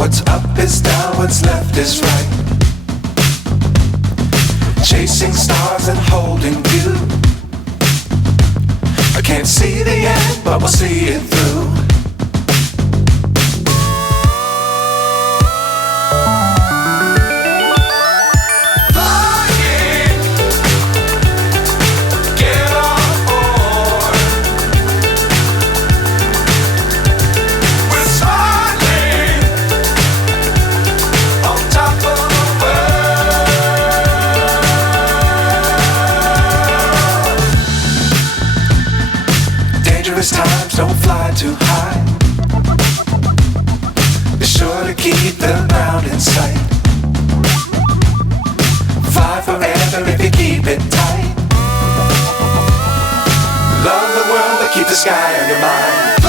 What's up is down, what's left is right. Chasing stars and holding you. I can't see the end, but we'll see it through. Times don't fly too high. Be sure to keep the ground in sight. Fly forever if you keep it tight. Love the world but keep the sky on your mind.